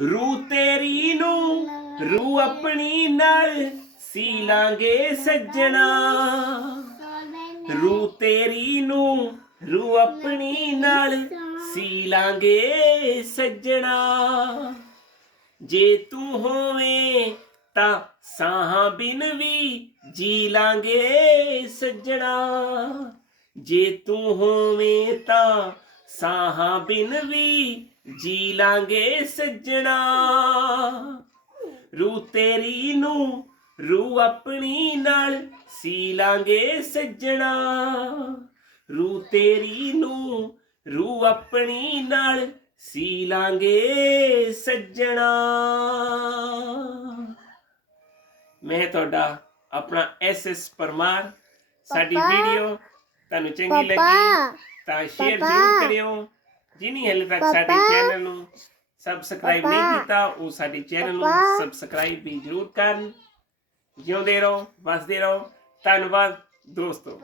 ਰੂ ਤੇਰੀ ਨੂੰ ਰੂ ਆਪਣੀ ਨਾਲ ਸੀ ਲਾਂਗੇ ਸੱਜਣਾ। ਰੂ ਤੇਰੀ ਨੂੰ ਰੂ ਆਪਣੀ ਨਾਲ ਸੀ ਲਾਂਗੇ ਸੱਜਣਾ। ਜੇ ਤੂੰ ਹੋਵੇਂ ਤਾਂ ਸਾਹਾਂ ਬਿਨ ਵੀ ਜੀ ਲਾਂਗੇ ਸੱਜਣਾ। ਜੇ ਤੂੰ ਹੋਵੇਂ ਤਾਂ ਸਾਹਾਂ ਬਿਨ ਵੀ ਜੀ ਲਾਂਗੇ ਸੱਜਣਾ। ਰੂ ਤੇਰੀ ਨੂੰ ਰੂ ਆਪਣੀ ਨਾਲ ਸੀ ਲਾਂਗੇ ਸੱਜਣਾ। ਰੂ ਤੇਰੀ ਨੂੰ ਰੂ ਆਪਣੀ ਨਾਲ ਸੀ ਲਾਂਗੇ ਸੱਜਣਾ। ਮੈਂ ਤੁਹਾਡਾ ਆਪਣਾ ਐਸ ਐਸ ਪਰਮਾਰ ਸਾਡੀ। ਵੀਡੀਓ ਤੁਹਾਨੂੰ ਚੰਗੀ ਲੱਗੀ ਤਾਂ ਸ਼ੇਅਰ। ਜ਼ਰੂਰ ਕਰਿਓ ਜਿਨੀ ਹਲੇ ਤੱਕ ਸਾਡੇ। ਚੈਨਲ ਨੂੰ ਸਬਸਕ੍ਰਾਈਬ ਨਹੀਂ। ਕੀਤਾ ਉਹ ਸਾਡੇ ਚੈਨਲ ਨੂੰ। ਸਬਸਕ੍ਰਾਈਬ ਵੀ ਜ਼ਰੂਰ ਕਰਨ ਜਿਉਂਦੇ ਰਹੋ ਵਸਦੇ ਰਹੋ ਧੰਨਵਾਦ ਦੋਸਤੋ